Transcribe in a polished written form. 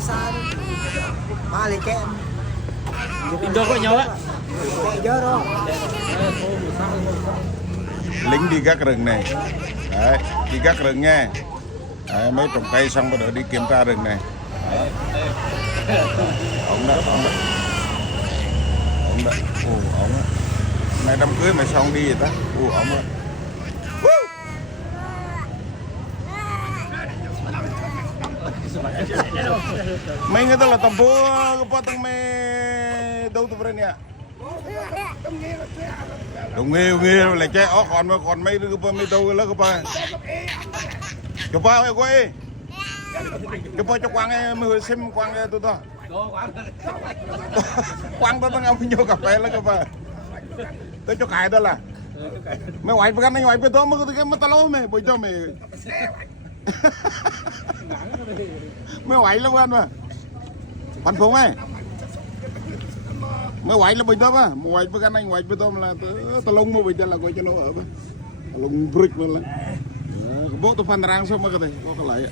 sàn ba lấy kem Bình đâu có nhau á. nhớ đó lính đi gác rừng này. Đấy, đi gác rừng nha. Đấy, mấy trồng cây xong bắt đầu đi kiểm tra rừng này. Đấy. Ông đó ông á mày đám cưới mày xong đi vậy ta ông á mấy người ta là tầm phố cái tầng mày đâu tụi bên nè đồng nghề lại chơi còn mấy đứa mấy đâu là cái chụp bao quay chụp bao cho quang mới xem quang tôi đó quang tôi đang ông vô cà phê là các bạn tôi cho cài đó là mày ngoại cái này ngoại bên đó mới cái mất tao mày bồi cho mày mày ngoại lắm anh mà thành phố mày mày ngoại là bên đó mà ngoại với cái này ngoại bên đó là tao lông mà bây giờ là coi cho nó ở bên lông brick mà là bố tôi phan rang xong mà cái này có cái lại